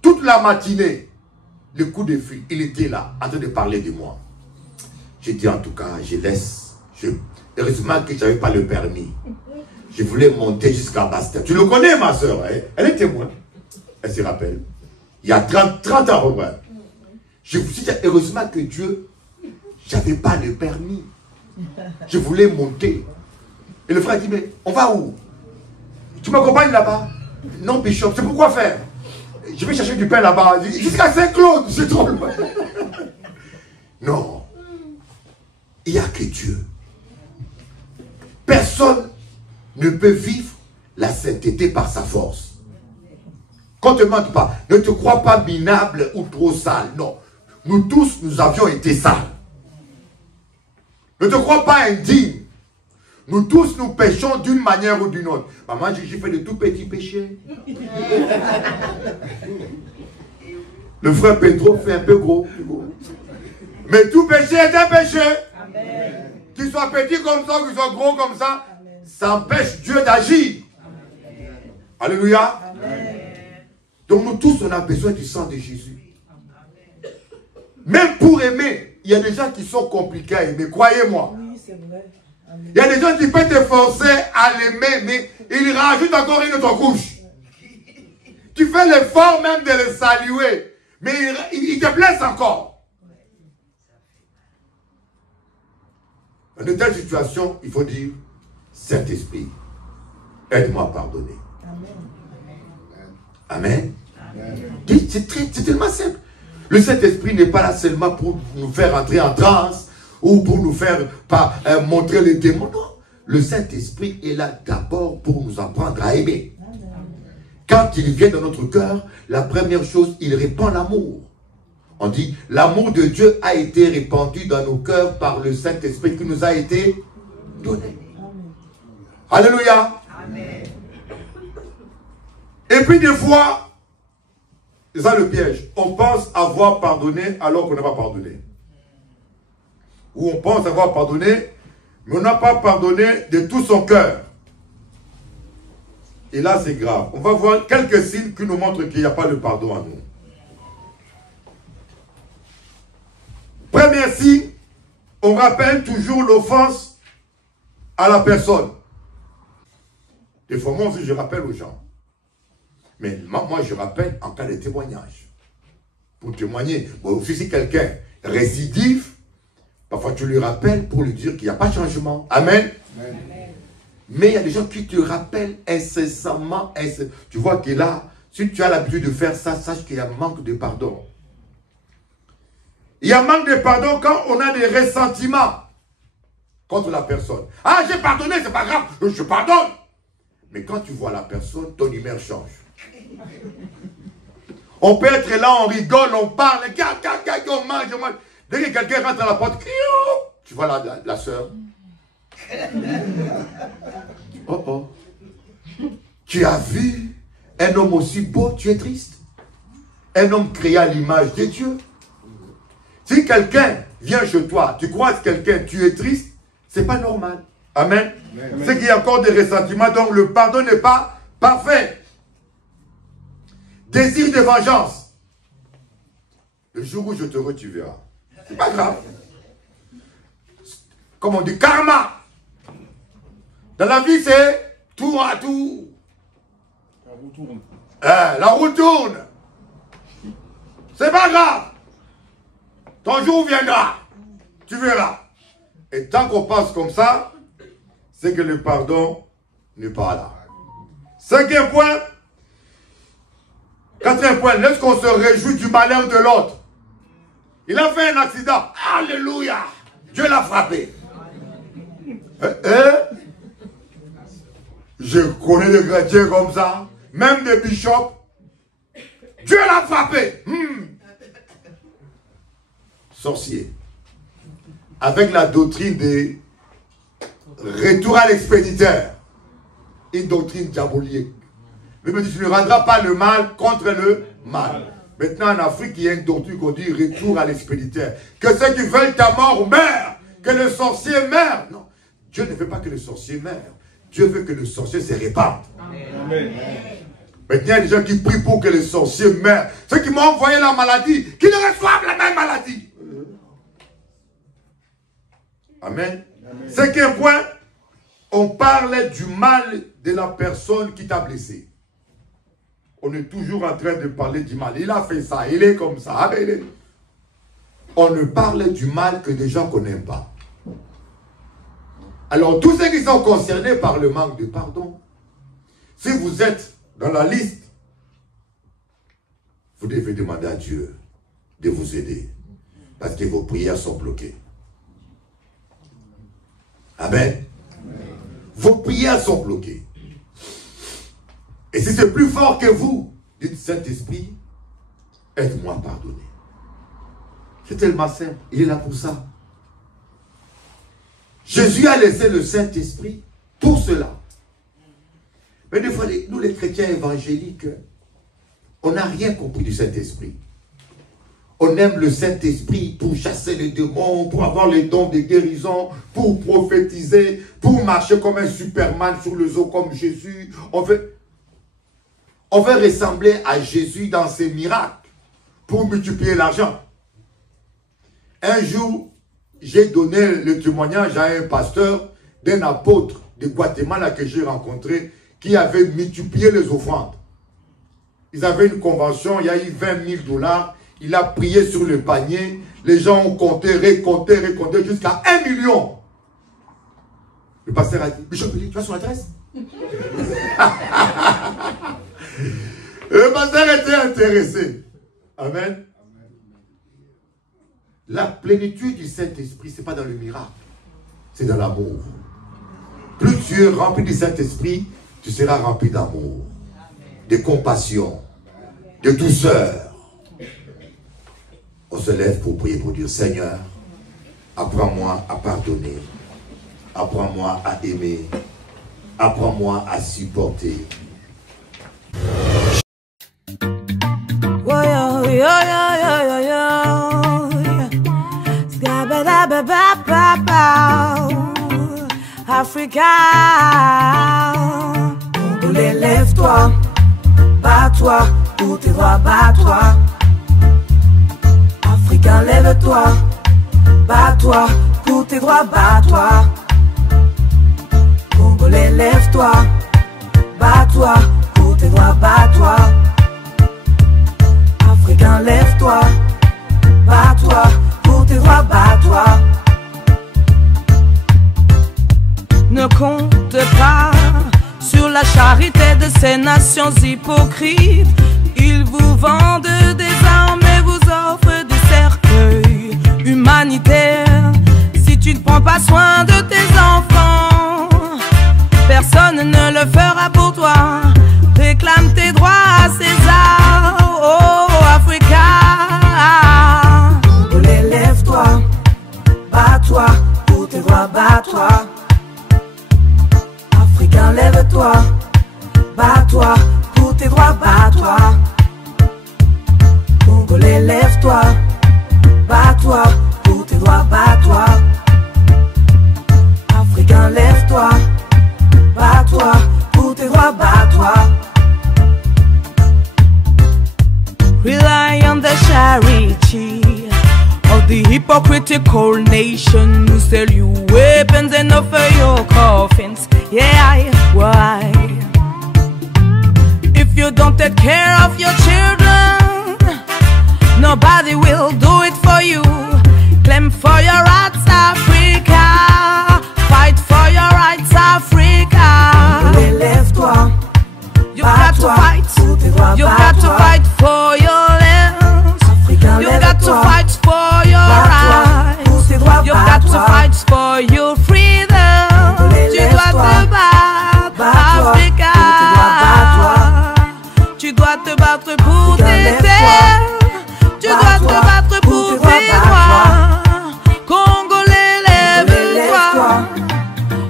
Toute la matinée, le coup de fil, il était là, en train de parler de moi. J'ai dit en tout cas, je laisse. Heureusement que je n'avais pas le permis. Je voulais monter jusqu'à Basse-Terre. Tu le connais, ma soeur, hein? Elle est témoin. Elle se rappelle. Il y a 30 ans, ouais. Je vous dis, heureusement que Dieu, j'avais pas le permis. Je voulais monter. Et le frère dit, mais on va où? Tu m'accompagnes là-bas? Non, Bishop, c'est pourquoi faire? Je vais chercher du pain là-bas. Jusqu'à Saint-Claude, c'est trop loin. Non. Il n'y a que Dieu. Personne ne peut vivre la sainteté par sa force. Qu'on ne te mente pas. Ne te crois pas minable ou trop sale. Non. Nous tous, nous avions été sales. Ne te crois pas indigne. Nous tous, nous péchons d'une manière ou d'une autre. Maman, j'ai fait de tout petits péchés. Le frère Pedro fait un peu gros. Mais tout péché est un péché. Qu'il soit petit comme ça, qu'il soit gros comme ça, ça empêche Dieu d'agir. Alléluia. Amen. Donc nous tous, on a besoin du sang de Jésus. Même pour aimer, il y a des gens qui sont compliqués à aimer, croyez-moi. Oui, c'est vrai. Amen. Il y a des gens qui peuvent te forcer à l'aimer, mais ils rajoutent encore une autre couche. Tu fais l'effort même de le saluer, mais il te blesse encore. Dans de telles situations, il faut dire, Saint-Esprit, aide-moi à pardonner. Amen. Amen. C'est tellement simple. Le Saint-Esprit n'est pas là seulement pour nous faire entrer en transe ou pour nous faire montrer les démons. Non. Le Saint-Esprit est là d'abord pour nous apprendre à aimer. Quand il vient dans notre cœur, la première chose, il répand l'amour. On dit, l'amour de Dieu a été répandu dans nos cœurs par le Saint-Esprit qui nous a été donné. Alléluia. Amen. Et puis des fois, c'est ça le piège, on pense avoir pardonné alors qu'on n'a pas pardonné. Ou on pense avoir pardonné, mais on n'a pas pardonné de tout son cœur. Et là, c'est grave. On va voir quelques signes qui nous montrent qu'il n'y a pas de pardon en nous. Premier signe, on rappelle toujours l'offense à la personne. Des fois, moi aussi, je rappelle aux gens. Mais moi, je rappelle en cas de témoignage. Pour témoigner. Bon, aussi, si quelqu'un récidive, parfois tu lui rappelles pour lui dire qu'il n'y a pas de changement. Amen. Amen. Mais il y a des gens qui te rappellent incessamment. Tu vois que là, si tu as l'habitude de faire ça, sache qu'il y a un manque de pardon. Il y a un manque de pardon quand on a des ressentiments contre la personne. Ah, j'ai pardonné, c'est pas grave, je pardonne. Mais quand tu vois la personne, ton humeur change. On peut être là, on rigole, on parle, on mange, on mange. Dès que quelqu'un rentre à la porte, tu vois la soeur. Oh oh. Tu as vu un homme aussi beau, tu es triste. Un homme créé à l'image de Dieu. Si quelqu'un vient chez toi, tu croises quelqu'un, tu es triste, c'est pas normal. Amen. C'est qu'il y a encore des ressentiments, donc le pardon n'est pas parfait. Désir de vengeance. Le jour où je te tu verras. C'est pas grave. Comme on dit, karma. Dans la vie, c'est tour à tour. La roue tourne. La roue tourne. C'est pas grave. Ton jour viendra. Tu verras. Et tant qu'on pense comme ça, c'est que le pardon n'est pas là. Cinquième point. Quatrième point. Lorsqu'on se réjouit du malheur de l'autre. Il a fait un accident. Alléluia. Dieu l'a frappé. Je connais des chrétiens comme ça. Même des bishops. Dieu l'a frappé. Sorcier. Avec la doctrine des retour à l'expéditeur. Une doctrine diabolique. Mais tu ne rendras pas le mal contre le mal. Maintenant en Afrique, il y a une doctrine qu'on dit retour à l'expéditeur. Que ceux qui veulent ta mort meurent. Que le sorcier meure. Non. Dieu ne veut pas que le sorcier meure. Dieu veut que le sorcier se répande. Amen. Maintenant, il y a des gens qui prient pour que le sorcier meure. Ceux qui m'ont envoyé la maladie, qu'ils ne reçoivent la même maladie. Amen. Amen. Cinquième point, on parle du mal de la personne qui t'a blessé. On est toujours en train de parler du mal. Il a fait ça, il est comme ça. On ne parle du mal que des gens qu'on n'aime pas. Alors, tous ceux qui sont concernés par le manque de pardon, si vous êtes dans la liste, vous devez demander à Dieu de vous aider. Parce que vos prières sont bloquées. Amen. Amen. Vos prières sont bloquées. Et si c'est plus fort que vous, dites Saint-Esprit, aide-moi à pardonner. C'est tellement simple. Il est là pour ça. Jésus a laissé le Saint-Esprit pour cela. Mais des fois, nous les chrétiens évangéliques, on n'a rien compris du Saint-Esprit. On aime le Saint-Esprit pour chasser les démons, pour avoir les dons de guérison, pour prophétiser, pour marcher comme un Superman sur les eaux comme Jésus. On veut ressembler à Jésus dans ses miracles pour multiplier l'argent. Un jour, j'ai donné le témoignage à un pasteur d'un apôtre de Guatemala que j'ai rencontré qui avait multiplié les offrandes. Ils avaient une convention, il y a eu 20 000 $. Il a prié sur le panier. Les gens ont compté, récompté jusqu'à 1 million. Le pasteur a dit, Bishop, tu as son adresse? Le pasteur était intéressé. Amen. La plénitude du Saint-Esprit, ce n'est pas dans le miracle. C'est dans l'amour. Plus tu es rempli du Saint-Esprit, tu seras rempli d'amour, de compassion, de douceur. On se lève pour prier, pour dire, Seigneur, apprends-moi à pardonner, apprends-moi à aimer, apprends-moi à supporter. Africa, Congolais, lève-toi, bats-toi, pour tes droits, bats-toi. Africain, lève-toi, bats-toi, pour tes droits, bats-toi. Congolais, lève-toi, bats-toi, pour tes droits, bats-toi. Africain, lève-toi, bats-toi, pour tes droits, bats-toi. Ne compte pas sur la charité de ces nations hypocrites. Ils vous vendent des armes et vous offrent des cercueils humanitaires. Si tu ne prends pas soin de tes enfants, personne ne le fera pour toi. Réclame tes droits à César, oh Africa. Congolais, lève-toi, bats-toi, pour tes droits, bats-toi. Africain, lève-toi, bats-toi, pour tes droits, bats-toi. Congolais, lève-toi, bats-toi, pour tes droits, bats-toi. Africain, lève-toi, bats-toi, pour tes droits, bats-toi. Rely on the charity of the hypocritical nation who sell you weapons and offer your coffins. Yeah, why? If you don't take care of your children, nobody will do it for you. Claim for your rights, Africa. Fight for your rights, Africa. Lève-toi, you got to fight. You got to fight for your lands. You got to fight for your rights. You got to fight for your freedom. Tu dois te battre, Africa. Tu dois te battre pour tes terres. Tu dois te battre pour tes droits. Congolais, lève-toi.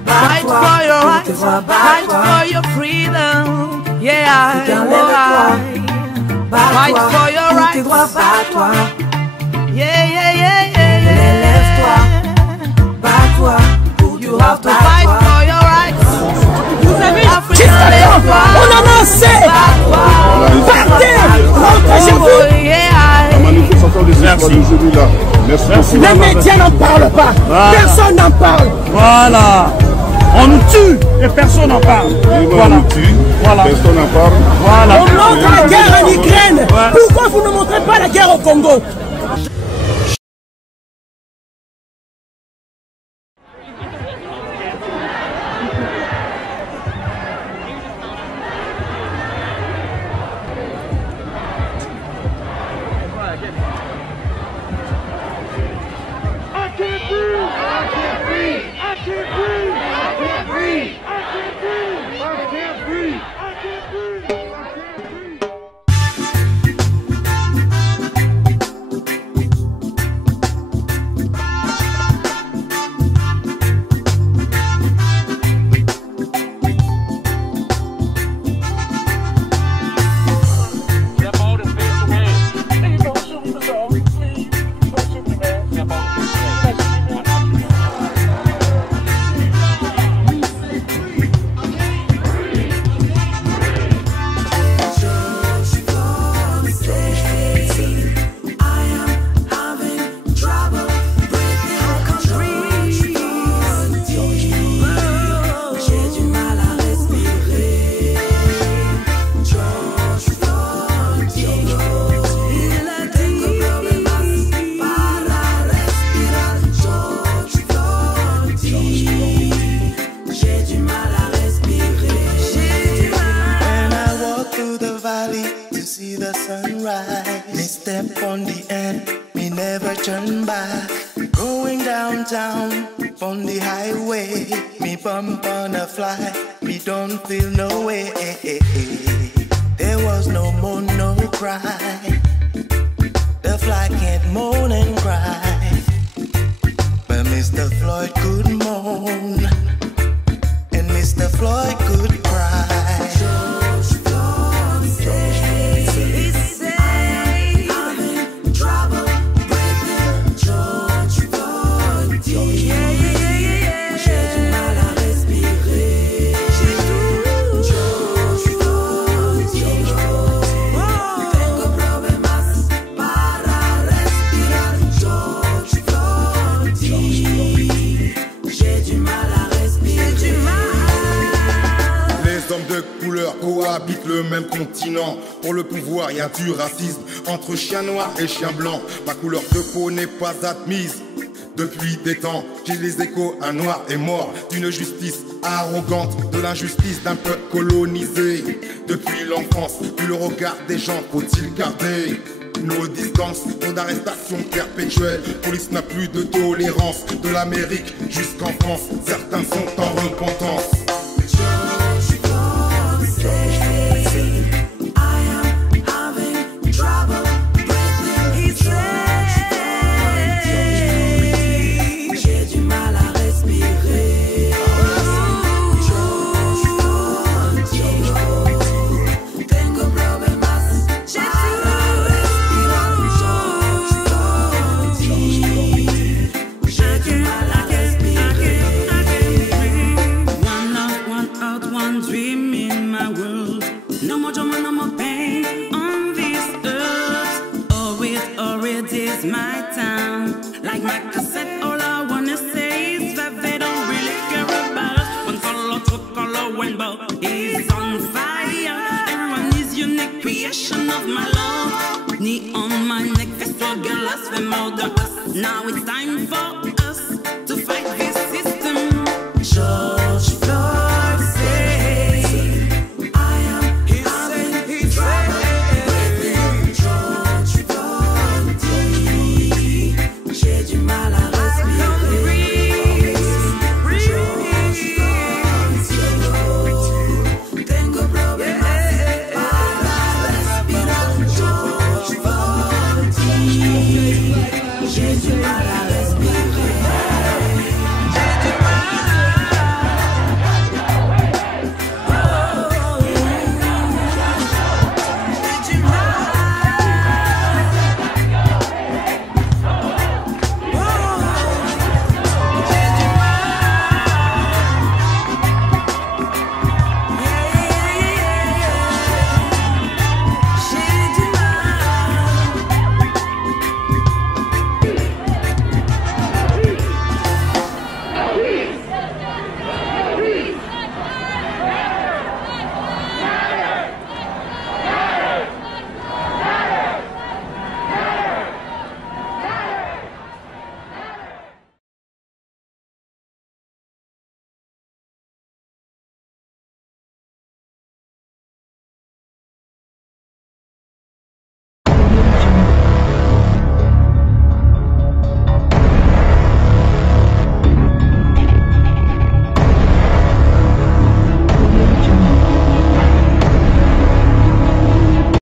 Fight for your rights. Fight for your freedom. Yeah, fight for your rights. Yeah, yeah, yeah, yeah, yeah. You have to fight for your rights. Vous avez on en a assez. Partez, rentrez chez vous. La manifestation de celui-là. Merci. Les médias n'en parlent pas. Voilà. Personne n'en parle. Voilà. On nous tue et personne n'en parle. Voilà. On nous tue, voilà. Personne n'en parle. Voilà. On montre la guerre en Ukraine. Ouais. Pourquoi vous ne montrez pas la guerre au Congo? Me never turn back. Going downtown on the highway. Me bump on a fly. Me don't feel no way. There was no moan, no cry. The fly can't moan and cry, but Mr. Floyd could moan, and Mr. Floyd could cry. George Floyd said, he said, I'm in trouble breathing. George Floyd dit, j'ai du mal à respirer. George Floyd dit, tengo problemas para respirar. George Floyd dit, j'ai du mal à respirer. Les hommes de couleur cohabitent le même continent. Pour le pouvoir, il y a du racisme entre chiens noirs et chiens blancs. Ma couleur de peau n'est pas admise. Depuis des temps, j'ai les échos, un noir est mort d'une justice arrogante, de l'injustice d'un peuple colonisé. Depuis l'enfance, plus le regard des gens faut-il garder nos distances, nos arrestations perpétuelles. Police n'a plus de tolérance, de l'Amérique jusqu'en France, certains sont en repentance. George Floyd said, I am having trouble breathing. He said, j'ai du mal à respirer. George Floyd dit, tengo problemas para respirar. George Floyd dit, j'ai du mal à respirer. One love, one heart, one dream in my world. No more drama, no more pain on this earth. Oh, it is my town. Like my cassette, all I wanna say is that they don't really care about us. One color, two color, rainbow is on fire. Everyone is unique creation of my love. Knee on my neck, fist struggle, last them all the us. Now it's time for